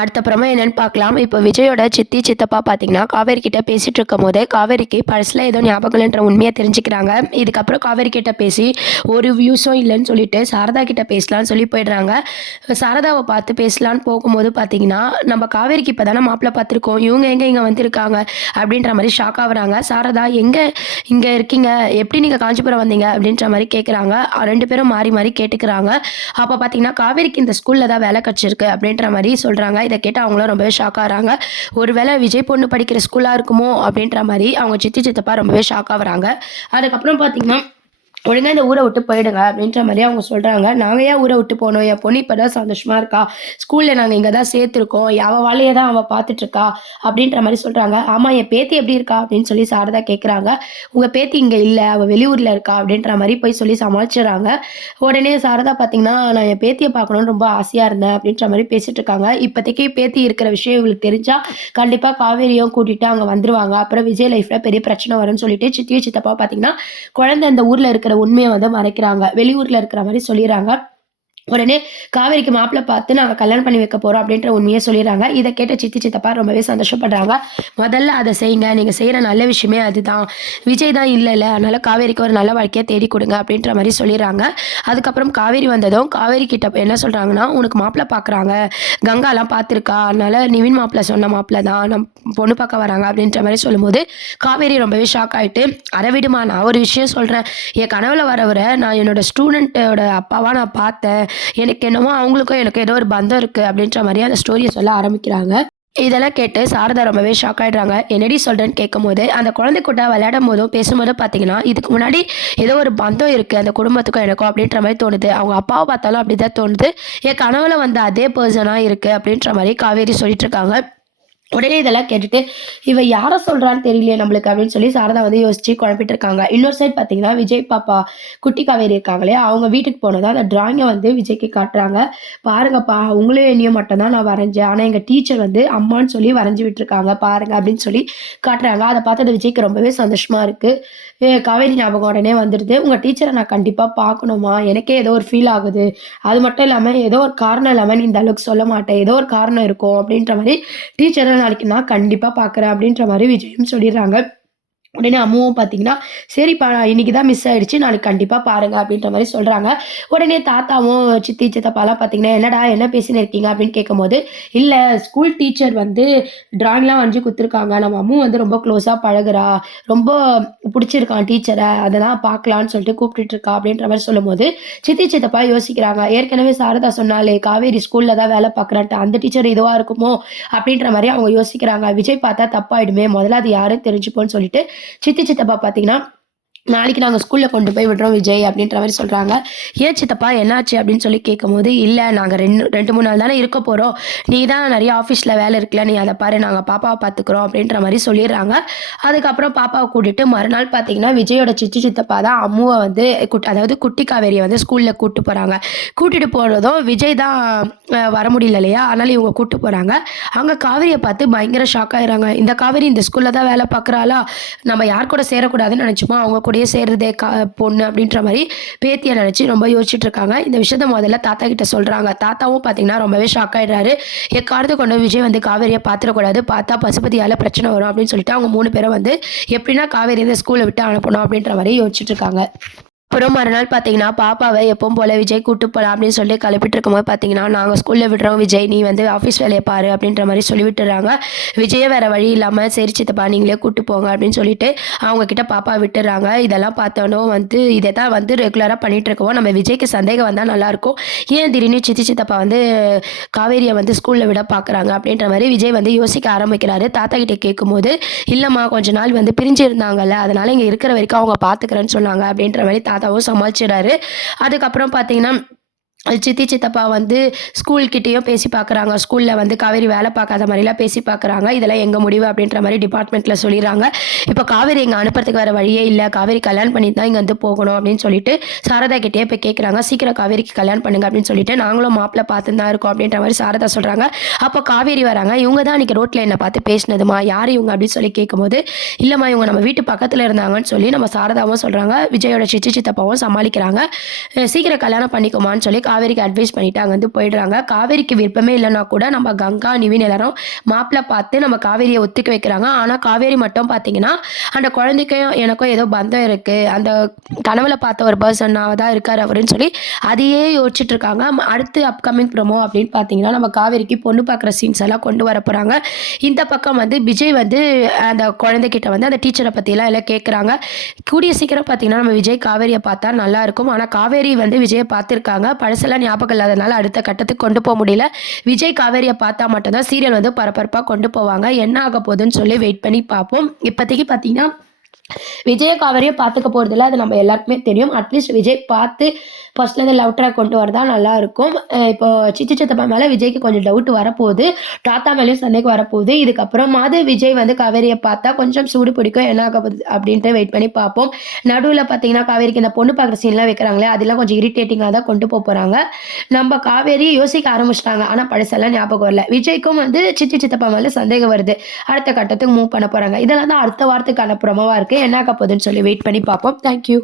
அடுத்தப்புறமா என்னன்னு பார்க்கலாம். இப்போ விஜயோட சித்தி, சித்தப்பா பார்த்தீங்கன்னா, காவேரி கிட்ட பேசிட்டு இருக்கும்போதே, காவேரிக்கு பழசுல ஏதோ ஞாபகம் இல்லன்ற உண்மைய தெரிஞ்சுக்கிறாங்க. இதுக்கப்புறம் காவேரி கிட்ட பேசி, ஒரு வியூஸும் இல்லன்னு சொல்லிட்டு, சாரதா கிட்ட பேசலான்னு சொல்லி போயிடுறாங்க. சாரதாவ பார்த்து பேசலான்னு போகும்போது பார்த்தீங்கன்னா, "நம்ம காவேரிக்கு இப்ப தானே மாப்பிள பார்த்துருக்கோம். இவங்க எங்க இங்க வந்திருக்காங்க?" அப்படின்ற மாரி ஷாக் ஆவுறாங்க. சாரதா, "எங்க இங்க இருக்கீங்க? எப்படி நீங்க காஞ்சிபுரம் வந்தீங்க?" அப்படின்ற மாரி கேட்குறாங்க. 2 பேரும் மாறி மாறி கேட்டுக்கிறாங்க. அப்ப பார்த்தீங்கன்னா, "காவேரிக்கு இந்த ஸ்கூல்ல தான் வேலை கிடைச்சிருக்கு." அப்படின்ற மாரி சொல்றாங்க. இத கேட்டு அவங்களும் ரொம்பவே ஷாக் ஆகுறாங்க. ஒருவேளை விஜய் பொண்ணு படிக்கிற ஸ்கூலா இருக்குமோ? அப்படின்ற மாரி அவங்க சித்தி, சித்தப்பா ரொம்பவே ஷாக் ஆவுறாங்க. அதுக்கப்புறம் பார்த்தீங்கன்னா, ஒழுங்கா இந்த ஊர விட்டு போயிடுங்க அப்படின்ற மாரி அவங்க சொல்றாங்க. நாங்க ஏன் ஊர விட்டு போணும்? என் பொண்ணு இப்ப தான் சந்தோஷமா இருக்கா. ஸ்கூல்ல நாங்க இங்க தான் சேர்த்துருக்கோம். அவ வேலைய தான் அவ பார்த்துட்டு இருக்கா அப்படின்ற மாரி சொல்றாங்க. ஆமா, என் பேத்தி எப்படி இருக்கா? அப்படின்னு சொல்லி சாரதா கேட்குறாங்க. உங்க பேத்தி இங்க இல்ல. அவ வெளியூர்ல இருக்கா அப்படின்ற மாரி போய் சொல்லி சமாளிச்சுடுறாங்க. உடனே சாரதா பார்த்தீங்கன்னா, நான் என் பேத்திய பார்க்கணும்னு ரொம்ப ஆசையா இருந்தேன் அப்படின்ற மாரி பேசிட்டு இருக்காங்க. இப்போதைக்கு பேத்தி இருக்கிற விஷயம் இவங்களுக்கு தெரிஞ்சா, கண்டிப்பா காவேரியும் கூட்டிட்டு அங்க வந்துருவாங்க. அப்புறம் விஜய் லைஃப்ல பெரிய பிரச்சனை வரும்னு சொல்லிட்டு சித்தியும், சித்தப்பாவும் பார்த்தீங்கன்னா, குழந்தை இந்த ஊர்ல இருக்கிற உண்மைய வந்து மறைக்கிறாங்க. வெளியூர்ல இருக்கிற மாரி சொல்லிர்றாங்க. உடனே காவேரிக்கு மாப்பிள பார்த்து நாங்க கல்யாணம் பண்ணி வைக்க போறோம் அப்படின்ற உண்மைய சொல்லிர்றாங்க. இத கேட்ட சித்தி, சித்தப்பா ரொம்பவே சந்தோஷப்படுறாங்க. முதல்ல அத செய்யுங்க. நீங்க செய்ற நல்ல விஷயமே அதுதான். விஜய் தான் இல்லல்ல. அதனால காவேரிக்கு ஒரு நல்ல வாழ்க்கைய தேடி குடுங்க அப்படின்ற மாரி சொல்லிர்றாங்க. அதுக்கப்புறம் காவேரி வந்ததும் காவேரி கிட்ட என்ன சொல்றாங்கன்னா, "உனக்கு மாப்பிள பார்க்குறாங்க. கங்காலாம் பார்த்துருக்கா. அதனால நிவின் மாப்பிள சொன்ன மாப்பிள தான். பொண்ணு பார்க்க வராங்க." அப்படின்ற மாரி சொல்லும்போது, காவேரி ரொம்பவே ஷாக் ஆயிட்டு, "அட விடுமா, நான் ஒரு விஷயம் சொல்றேன். என் கனவுல வரவர நான் என்னோட ஸ்டூடண்ட்டோட அப்பாவா நான் பார்த்தேன். எனக்கு என்னமோ அவங்களுக்கும் எனக்கும் ஏதோ ஒரு பந்தம் இருக்கு." அப்படின்ற மாரி அந்த ஸ்டோரிய சொல்ல ஆரம்பிக்கிறாங்க. இதெல்லாம் கேட்டு சாரதா ரொம்பவே ஷாக் ஆயிடுறாங்க. "என்னடி சொல்றேன்னு?" கேட்கும்போது, அந்த குழந்தை கூட விளையாடும்போதும், பேசும்போதும் பார்த்தீங்கன்னா, இதுக்கு முன்னாடி ஏதோ ஒரு பந்தம் இருக்கு அந்த குடும்பத்துக்கும் எனக்கும் அப்படின்ற மாரி தோணுது. அவங்க அப்பாவ பார்த்தாலும் அப்படிதான் தோணுது. என் கனவுல வந்த அதே பெர்சனா இருக்கு அப்படின்ற மாரி காவேரி சொல்லிட்டு இருக்காங்க. உடனே இதெல்லாம் கேட்டுட்டு, "இவ யார சொல்றான்னு தெரியலையே நம்மளுக்கு" அப்படின்னு சொல்லி சாரதா வந்து யோசிச்சு குழம்பிட்டு இருக்காங்க. இன்னொரு சைட் பார்த்தீங்கன்னா, விஜய் பாப்பா குட்டி காவேரி இருக்காங்க இல்லையா? அவங்க வீட்டுக்கு போனதும் அந்த டிராயிங்க வந்து விஜய்க்கு காட்டுறாங்க. "பாருங்கப்பா, உங்களையும் என்னையும் மட்டும் தான் நான் வரைஞ்சேன். ஆனா எங்க டீச்சர் வந்து அம்மான்னு சொல்லி வரைஞ்சு விட்டுருக்காங்க பாருங்க" அப்படின்னு சொல்லி காட்டுறாங்க. அத பார்த்து அந்த விஜய்க்கு ரொம்பவே சந்தோஷமா இருக்கு. காவேரி ஞாபகம் உடனே வந்துடுது. "உங்க டீச்சர நான் கண்டிப்பா பார்க்கணும்மா. எனக்கே ஏதோ ஒரு ஃபீல் ஆகுது. அது மட்டும் இல்லாம ஏதோ ஒரு காரணம் இல்லாம நீ இந்த அளவுக்கு சொல்ல மாட்ட. ஏதோ ஒரு காரணம் இருக்கும்." அப்படின்ற மாரி டீச்சர நாளைக்கு நான் கண்டிப்பா பார்க்குறேன் அப்படின்ற மாரி விஜயும் சொல்லிடுறாங்க. உடனே அம்மாவும் பார்த்தீங்கன்னா, "சரிப்பா, இன்னைக்கு தான் மிஸ் ஆயிடுச்சு. நாளைக்கு கண்டிப்பா பாருங்க." அப்படின்ற மாரி சொல்றாங்க. உடனே தாத்தாவும், சித்தி, சித்தப்பாலாம் பார்த்தீங்கன்னா, "என்னடா என்ன பேசின்னு இருக்கீங்க?" அப்படின்னு கேட்கும்போது, "இல்ல, ஸ்கூல் டீச்சர் வந்து டிராயிங்லாம் வரைஞ்சு குடுத்துருக்காங்க. நம்ம அம்மு வந்து ரொம்ப க்ளோஸா பழகுறா. ரொம்ப புடிச்சிருக்காம் டீச்சர. அதெல்லாம் பார்க்கலான்னு சொல்லிட்டு கூப்பிட்டுட்டு இருக்கா." அப்படின்ற மாரி சொல்லும்போது, சித்தி, சித்தப்பா யோசிக்கிறாங்க. ஏற்கனவே சாரதா சொன்னாளே, காவேரி ஸ்கூல்ல தான் வேலை பார்க்குறான்ட்டு. அந்த டீச்சர் இதுவா இருக்குமோ? அப்படின்ற மாரி அவங்க யோசிக்கிறாங்க. விஜய் பார்த்தா தப்பாயிடுமே. முதல்ல அது யாருன்னு தெரிஞ்சுப்போம்ன்னு சொல்லிட்டு சித்தி, சித்தப்பா பார்த்தீங்கன்னா, "நாளைக்கு நாங்க ஸ்கூல்ல கொண்டு போய் விடுறோம் விஜய்" அப்படின்ற மாரி சொல்றாங்க. "ஏன் சித்தப்பா என்னாச்சு?" அப்படின்னு சொல்லி கேட்கும்போது, "இல்ல, நாங்க 2, 3 நாள் தானே இருக்க போறோம். நீ தான் நெறைய ஆஃபீஸ்ல வேலை இருக்குல்ல. நீ அத பாரு. நாங்க பாப்பாவ பார்த்துக்கிறோம்." அப்படின்ற மாரி சொல்லிர்றாங்க. அதுக்கப்புறம் பாப்பாவ கூட்டிட்டு மறுநாள் பார்த்தீங்கன்னா, விஜயோட சித்தி, சித்தப்பா தான் அம்முவ வந்து அதாவது குட்டி காவேரிய வந்து ஸ்கூல்ல கூட்டு போறாங்க. கூட்டிட்டு போனதும் விஜய் தான் வர முடியல இல்லையா? அதனால இவங்க கூட்டு போறாங்க. அங்க காவேரிய பார்த்து பயங்கர ஷாக் ஆயிடுறாங்க. "இந்த காவேரி இந்த ஸ்கூல்ல தான் வேலை பார்க்குறாளா? நம்ம யார் கூட சேரக்கூடாதுன்னு நெனச்சோமோ, அவங்க கூடயே சேர்றதே பொண்ணு." அப்படின்ற மாரி பேத்திய நெனச்சு ரொம்ப யோசிச்சுட்டு இருக்காங்க. இந்த விஷயத்த முதல்ல தாத்தா கிட்ட சொல்றாங்க. தாத்தாவும் பார்த்தீங்கன்னா, ரொம்பவே ஷாக் ஆயிடுறாரு. எக்காரணத்த கொண்டு விஜய் வந்து காவேரிய பார்த்துறக்கூடாது. பார்த்தா பசுபதியால பிரச்சனை வரும் அப்படின்னு சொல்லிட்டு அவங்க 3 பேரும் வந்து எப்படின்னா காவேரிய இந்த ஸ்கூல விட்டு அனுப்பணும் அப்படின்ற மாரி யோசிச்சுட்டு இருக்காங்க. அப்புறம் மறுநாள் பார்த்தீங்கன்னா, பாப்பாவ எப்பவும் போல விஜய் கூட்டு போலாம் அப்படின்னு சொல்லி கிளப்பிட்டு இருக்கும்போது பார்த்தீங்கன்னா, "நாங்க ஸ்கூல்ல விடுறோம் விஜய். நீ வந்து ஆஃபீஸ் வேலைய பாரு." அப்படின்ற மாரி சொல்லி விட்டுர்றாங்க. விஜயும் வேற வழி இல்லாம, "சரி சித்தப்பா, நீங்களே கூட்டு போங்க." அப்படின்னு சொல்லிட்டு அவங்க கிட்ட பாப்பாவ விட்டுர்றாங்க. இதெல்லாம் பார்த்தோனே வந்து இத தான் வந்து ரெகுலரா பண்ணிட்டு இருக்கோம். நம்ம விஜய்க்கு சந்தேகம் வந்தா நல்லாயிருக்கும். ஏன் திடீர்னு சித்தி, சித்தப்பா வந்து காவேரிய வந்து ஸ்கூல்ல விட பார்க்குறாங்க அப்படின்ற மாரி விஜய் வந்து யோசிக்க ஆரம்பிக்கிறாரு. தாத்தா கிட்ட கேட்கும்போது, "இல்லம்மா, கொஞ்ச நாள் வந்து பிரிஞ்சு இருந்தாங்கல்ல. அதனால இங்க இருக்கிற வரைக்கும் அவங்க பார்த்துக்கிறேன்னு சொன்னாங்க." அப்படின்ற மாரி தாத்தாவும் சமாளிச்சுறாரு. அதுக்கப்புறம் பார்த்தீங்கன்னா, சித்தி, சித்தப்பா வந்து ஸ்கூல் கிட்டயும் பேசி பார்க்குறாங்க. ஸ்கூல்ல வந்து காவேரி வேலை பார்க்காத மாரிலாம் பேசி பார்க்குறாங்க. இதெல்லாம் எங்க முடிவு அப்படின்ற மாரி டிபார்ட்மெண்ட்ல சொல்லிர்றாங்க. இப்ப காவேரி இங்க அனுப்புறதுக்கு வேற வழியே இல்ல. காவேரி கல்யாணம் பண்ணிட்டு தான் இங்க வந்து போகணும் அப்படின்னு சொல்லிட்டு சாரதா கிட்டயே போய் கேட்குறாங்க. "சீக்கிரம் காவேரிக்கு கல்யாணம் பண்ணுங்க" அப்படின்னு சொல்லிட்டு, "நாங்களும் மாப்பிள பார்த்துன்னு தான் இருக்கோம்." அப்படின்ற மாரி சாரதா சொல்றாங்க. அப்போ காவேரி வராங்க. "இவங்க தான் அன்னைக்கு ரோட்ல என்ன பார்த்து பேசினதுமா. யாரு இவங்க?" அப்படின்னு சொல்லி கேட்கும்போது, "இல்லம்மா, இவங்க நம்ம வீட்டு பக்கத்துல இருந்தாங்கன்னு" சொல்லி நம்ம சாரதாவும் சொல்றாங்க. விஜயோட சித்தி, சித்தப்பாவும் சமாளிக்கிறாங்க. "சீக்கிரம் கல்யாணம் பண்ணிக்கோமான்னு" சொல்லி காவேரிக்கு அட்வைஸ் பண்ணிட்டு அங்கேருந்து போயிடுறாங்க. காவேரிக்கு விருப்பமே இல்லைன்னா கூட நம்ம கங்கா, நிவின் எல்லாரும் மாப்பிள்ளை பார்த்து நம்ம காவேரியை ஒத்துக்க வைக்கிறாங்க. ஆனால் காவேரி மட்டும் பார்த்தீங்கன்னா அந்த குழந்தைக்கும் எனக்கும் ஏதோ பந்தம் இருக்குது, அந்த கனவுல பார்த்த ஒரு பர்சனாக தான் இருக்கார் அப்படின்னு சொல்லி அதையே யோசிச்சுட்டு இருக்காங்க. அடுத்து அப்கமிங் ப்ரோமோ அப்படின்னு பார்த்தீங்கன்னா நம்ம காவேரிக்கு பொண்ணு பார்க்குற சீன்ஸ் எல்லாம் கொண்டு வர போகிறாங்க. இந்த பக்கம் வந்து விஜய் வந்து அந்த குழந்தைகிட்ட வந்து அந்த டீச்சரை பற்றிலாம் எல்லாம் கேட்குறாங்க. கூடிய சீக்கிரம் பார்த்தீங்கன்னா நம்ம விஜய் காவேரியை பார்த்தா நல்லா இருக்கும். ஆனால் காவேரி வந்து விஜயை பார்த்துருக்காங்க, பழசெல்லாம் ஞாபகம் இல்லாதனால அடுத்த கட்டத்துக்கு கொண்டு போக முடியல. விஜய் காவேரியை பார்த்தா மட்டும்தான் சீரியல் வந்து பரபரப்பாக கொண்டு போவாங்க. என்ன ஆக போகுதுன்னு சொல்லி வெயிட் பண்ணி பார்ப்போம். இப்போதைக்கு பார்த்தீங்கன்னா விஜய காவேரியை பார்த்துக்க போகிறதில்ல, அது நம்ம எல்லாருக்குமே தெரியும். அட்லீஸ்ட் விஜய் பார்த்து ஃபர்ஸ்ட்லேருந்து லவ் ட்ராக் கொண்டு வரதா நல்லா இருக்கும். இப்போ சித்தி சித்தப்பா மேலே விஜய்க்கு கொஞ்சம் டவுட் வரப்போகுது, தாத்தா மேலேயும் சந்தேகம் வரப்போகுது. இதுக்கப்புறமாவது விஜய் வந்து காவேரியை பார்த்தா கொஞ்சம் சூடு பிடிக்கும், என்ன ஆக போகுது அப்படின்ட்டு வெயிட் பண்ணி பார்ப்போம். நடுவில் பார்த்தீங்கன்னா காவேரிக்கு இந்த பொண்ணு பார்க்குற சீன்லாம் வைக்கிறாங்களே, அதெல்லாம் கொஞ்சம் இரிட்டேட்டிங்காக தான் கொண்டு போகிறாங்க. நம்ம காவேரி யோசிக்க ஆரம்பிச்சிட்டாங்க, ஆனால் பழசெல்லாம் ஞாபகம் வரல. விஜய்க்கும் வந்து சித்தி சித்தப்பா மேலே சந்தேகம் வருது, அடுத்த கட்டத்துக்கு மூவ் பண்ண போகிறாங்க. இதெல்லாம் தான் அடுத்த வாரத்துக்கான ப்ரோமோவாக இருக்குது. என்ன ஆக போகுதுன்னு சொல்லி வெயிட் பண்ணி பார்ப்போம். தேங்க்யூ.